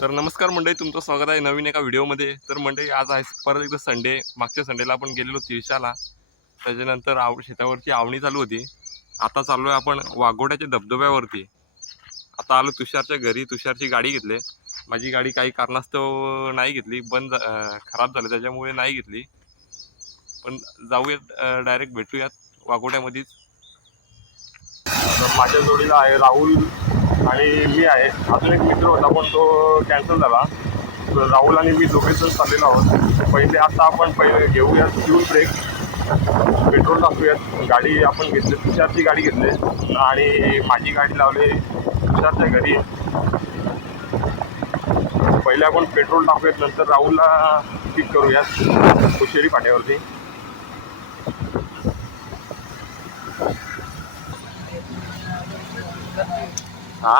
तर नमस्कार मंडळी तुमचं स्वागत आहे नवीन एका व्हिडिओमध्ये. तर मंडळी आज आहे परत एकदा संडे मागच्या संडेला आपण गेलेलो तिरशाला त्याच्यानंतर आव शेतावरची आवणी चालू होती. आता चाललो आहे आपण वाघोड्याच्या धबधब्यावरती. आता आलो तुषारच्या घरी. तुषारची गाडी घेतली. माझी गाडी काही कारणास्तव नाही घेतली. बंद झा- खराब झाली. त्याच्यामुळे नाही घेतली. पण जाऊयात डायरेक्ट भेटूयात वाघोड्यामध्येच. माझ्या जोडीला आहे राहुल. आणि मी आहे. अजून एक मित्र होता पण तो कॅन्सल झाला. तर राहुल आणि मी दोघेच चाललेलो आहोत. पहिले आता आपण पहिले घेऊयात फ्यूल ब्रेक पेट्रोल टाकूयात. गाडी आपण घेतली तुषारची गाडी घेतली. आणि माझी गाडी लावली तुषारच्या घरी. पहिले आपण पेट्रोल टाकूयात नंतर राहुलला पिक करूयात कुशेरी फाट्यावरती हा?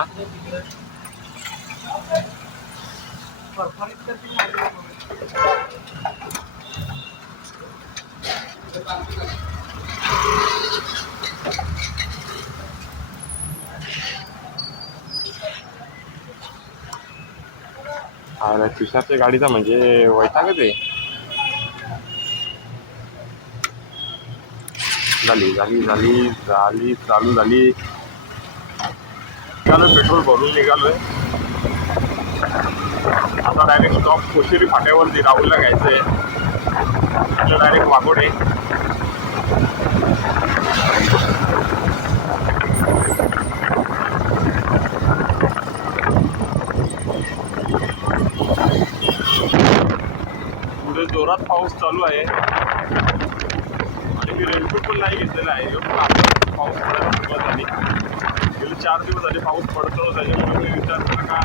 अरे तुषारच्या गाडीचा म्हणजे वैतागच आहे. झाली झाली झाली झाली चालू झाली. निघालोय पेट्रोल भरून निघालोय. आता डायरेक्ट स्टॉप कोशिरी फाट्यावरती राहुलला घ्यायचंय. डायरेक्ट वाघोडे. पुढे जोरात पाऊस चालू आहे. आणि मी रेनकोट पण नाही घेतलेला आहे. पाऊस पडायला सुरुवात झाली. गेले चार दिवस झाले पाऊस पडतो त्याच्यामुळे मी विचार केला का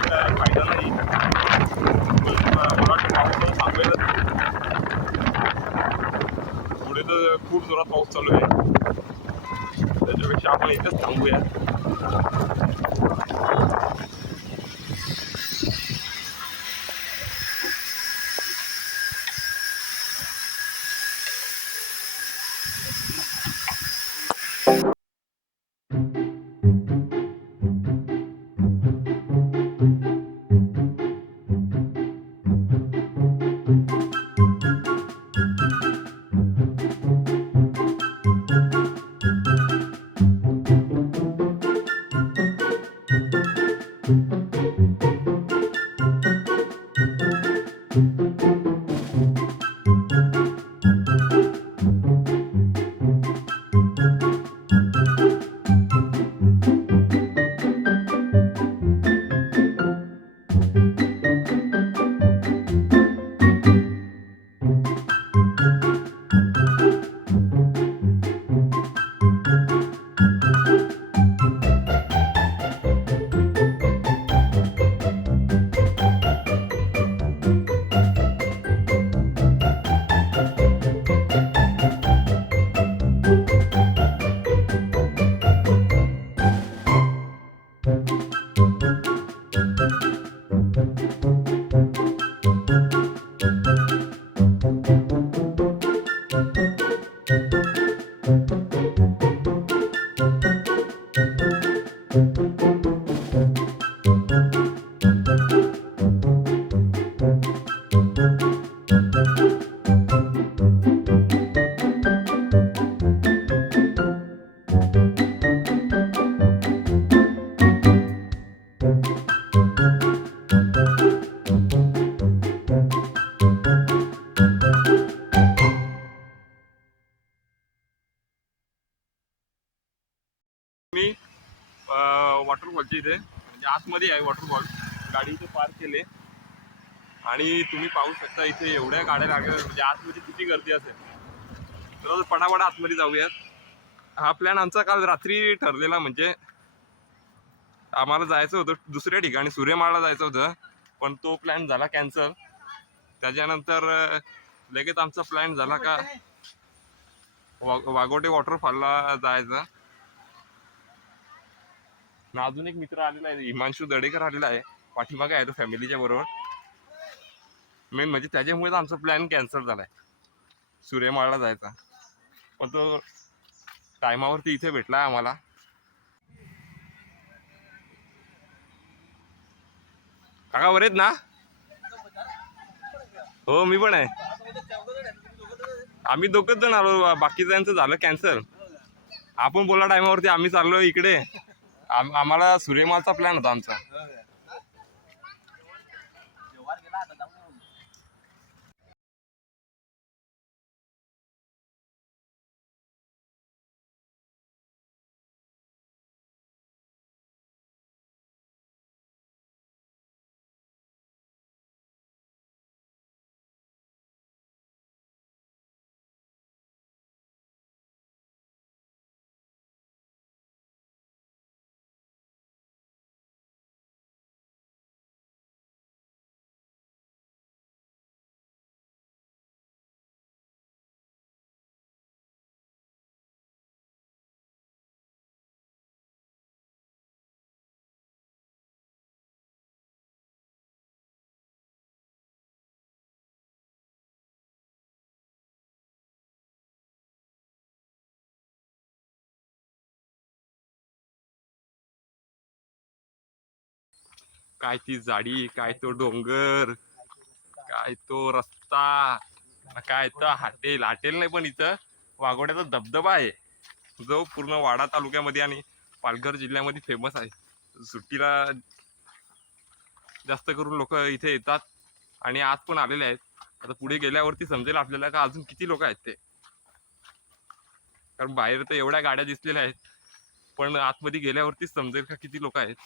काय फायदा नाही मला वाटतं पाऊस पण थांबेलच पुढे तर खूप जोरात पाऊस चालू आहे. त्याच्यापेक्षा आपण इथेच थांबूया. वॉटरफॉलच्या इथे. म्हणजे आतमध्ये आहे वॉटरफॉल गाडी इथे पार्क केले. आणि तुम्ही पाहू शकता इथे एवढ्या गाड्या लागल्या. म्हणजे आतमध्ये किती गर्दी असेल. तर पटापट आतमध्ये जाऊयात. हा प्लॅन आमचा काल रात्री ठरलेला म्हणजे आम्हाला जायचं होतं दुसऱ्या ठिकाणी. सूर्यमाळला जायचं होतं. पण तो प्लॅन झाला कॅन्सल त्याच्यानंतर लगेच आमचा प्लॅन झाला का? वा वाघोटे वॉटरफॉलला जायचं. ना अजून एक मित्र आलेला आहे हिमांशू दडेकर आलेला आहे पाठीमागे आहे तो फॅमिलीच्या बरोबर. मेन म्हणजे त्याच्यामुळेच आमचा प्लॅन कॅन्सल झालाय. सूर्यमाळला जायचा. पण तो टायमावरती इथे भेटला आहे आम्हाला. काका बरेत ना? हो मी पण आहे. आम्ही दोघच जण आलो बाकीच्यांचं झालं कॅन्सल आपण बोला टायमावरती आम्ही चाललो इकडे. आम- आम्हाला सूर्यमालचा प्लॅन होता आमचा. काय ती जाडी काय तो डोंगर काय तो रस्ता काय तो हाटेल. हाटेल नाही पण इथं वाघोड्याचा धबधबा आहे. जो पूर्ण वाडा तालुक्यामध्ये आणि पालघर जिल्ह्यामध्ये फेमस आहे. सुट्टीला जास्त करून लोक इथे येतात आणि आज पण आलेले आहेत. आता पुढे गेल्यावरती समजेल आपल्याला का अजून किती लोक आहेत ते. कारण बाहेर तर एवढ्या गाड्या दिसलेल्या आहेत. पण आतमध्ये गेल्यावरतीच समजेल का किती लोक आहेत.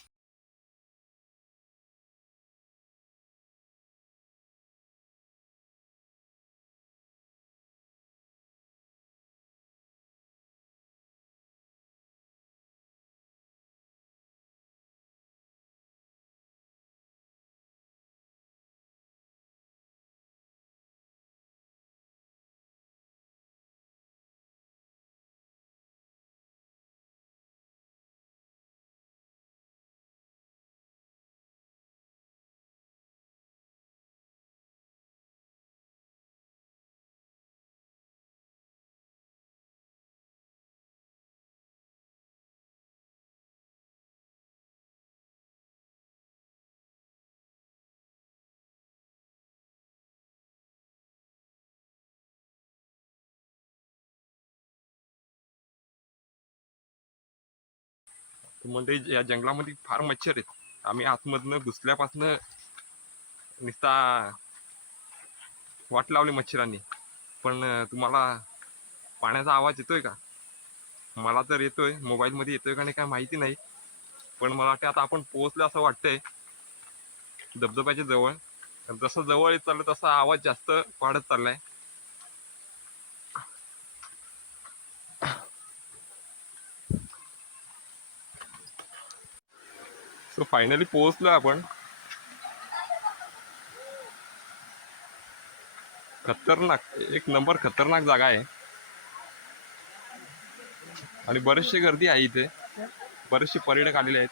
म्हणजे या जंगलामध्ये फार मच्छर आहेत. आम्ही आतमधनं घुसल्यापासनं नुसता वाट लावली मच्छरांनी. पण तुम्हाला पाण्याचा आवाज येतोय का? मला तर येतोय. मोबाईल मध्ये येतोय का नाही काय माहिती नाही. पण मला वाटतं आता आपण पोहोचलं असं वाटतंय. धबधब्याच्या जवळ. आणि जसं जवळ येत चाललं तसा आवाज जास्त वाढत चाललाय. सो फायनली पोहोचलो आपण. खतरनाक एक नंबर खतरनाक जागा आहे. आणि बरेचशी गर्दी आहे इथे. बरेचसे पर्यटक आलेले आहेत.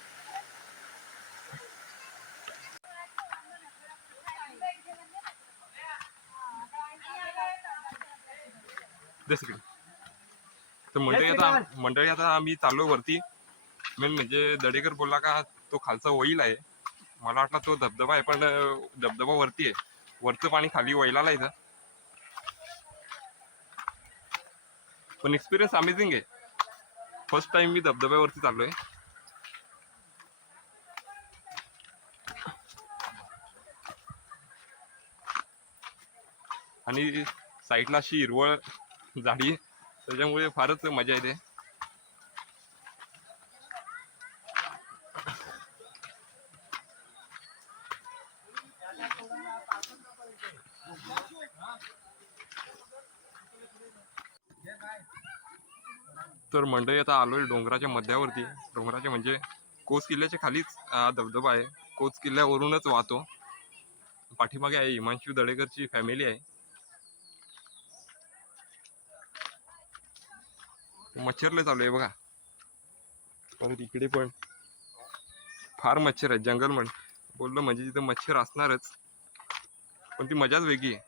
तर मंडळी आता मंडळी आता आम्ही चाललो वरती. मेन म्हणजे दडेकर बोलला का तो खालचा वैल आहे. मला वाटला तो धबधबा आहे पण धबधबा वरती आहे. वरचं पाणी खाली वैलाला इथं. पण एक्सपिरियन्स अमेझिंग आहे. फर्स्ट टाइम मी धबधब्यावरती चाललोय. आणि साईडला अशी हिरवळ झाडी त्याच्यामुळे फारच मजा येते. तर मंडळी आता आलोय डोंगराच्या मध्यावरती. डोंगराच्या म्हणजे कोच किल्ल्याच्या खालीच धबधबा आहे. कोच किल्ल्यावरूनच वाहतो. पाठीमागे आहे हिमांशू दडेकरची फॅमिली आहे. मच्छरले चालू आहे बघा. परत इकडे पण फार मच्छर आहे जंगल म्हण बोललो म्हणजे तिथं मच्छर असणारच. पण ती मजाच वेगळी आहे.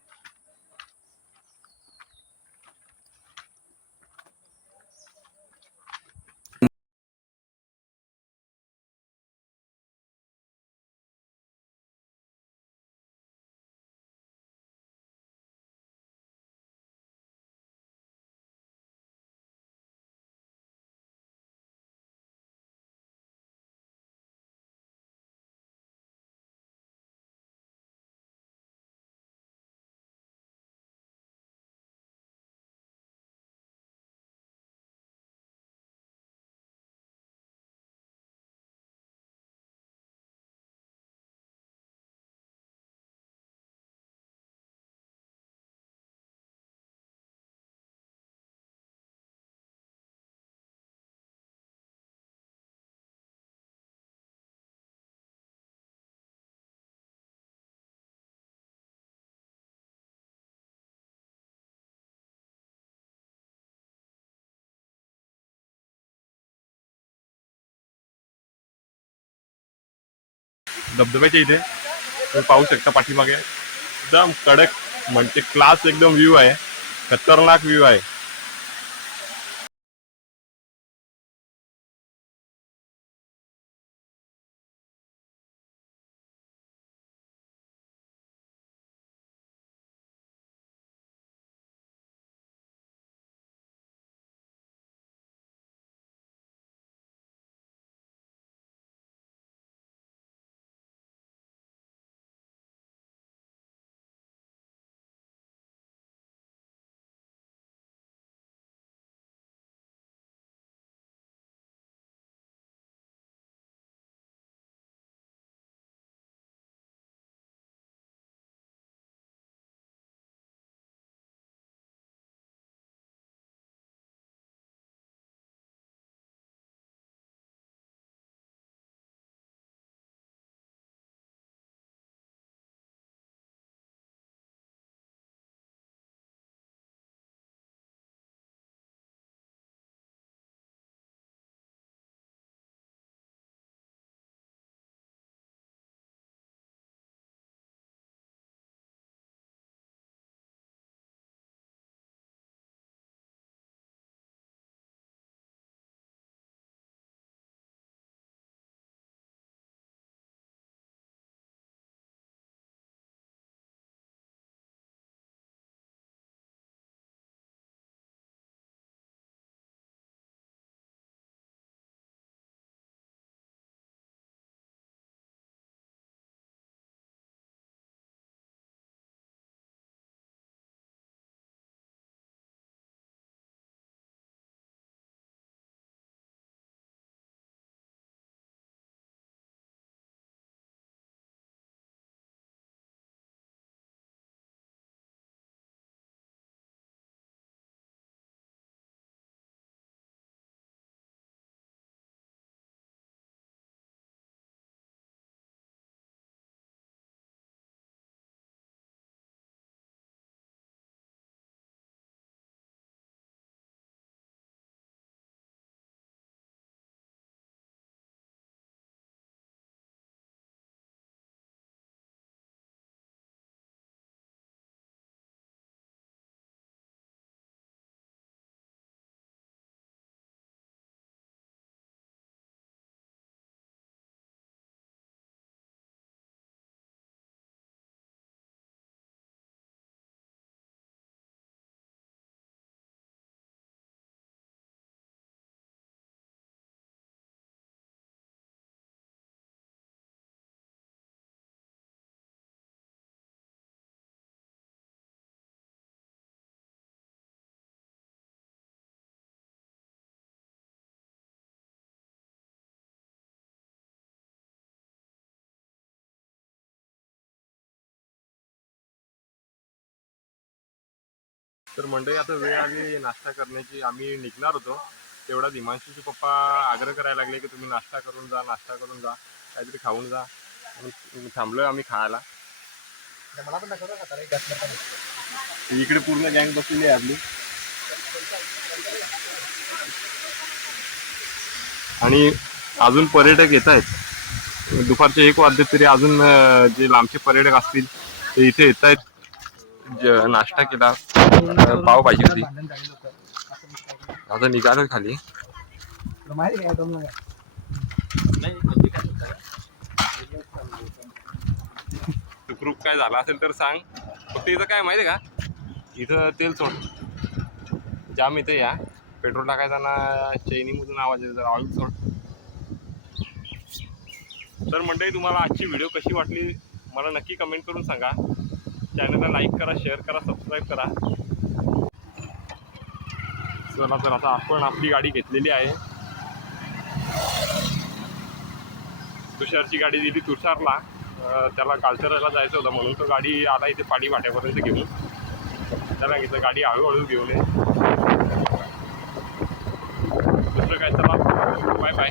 धबधब्याच्या इथे. तुम्ही पाहू शकता पाठीमागे. एकदम कडक म्हणजे क्लास एकदम व्ह्यू आहे. खतरनाक व्ह्यू आहे. तर मंडळी आता वेळ आली नाश्ता करण्याची. आम्ही निघणार होतो. तेवढा हिमांशूचे पप्पा आग्रह करायला लागले की तुम्ही नाश्ता करून जा नाश्ता करून जा. काहीतरी खाऊन जा. थांबलोय आम्ही खायला. इकडे पूर्ण गँग बसलेली आहे आपली. आणि अजून पर्यटक येत आहेत. दुपारचे एक वाजले तरी अजून जे लांबचे पर्यटक असतील ते इथे येत आहेत. नाश्ता केला पाव भाजी होती. आता निघालो खाली. सुखरूप काय झाला असेल तर सांग. फक्त इथं काय माहिती आहे का? इथं तेल सोड. जाम इथे या. पेट्रोल टाकायचा चैनीमधून आवाज येतो ऑइल सोड. तर मंडळी तुम्हाला आजची व्हिडिओ कशी वाटली मला नक्की कमेंट करून सांगा. चॅनलला लाईक करा शेअर करा सबस्क्राईब करा. चला तर आता आपण आपली गाडी घेतलेली आहे. तुषारची गाडी दिली तुषारला. त्याला कालचराला जायचं होतं म्हणून तो गाडी आला इथे पाणी वाट्यापर्यंत घेऊन. त्याला घेतलं गाडी हळूहळू घेऊन ये. दुसरं काय चला. Bye bye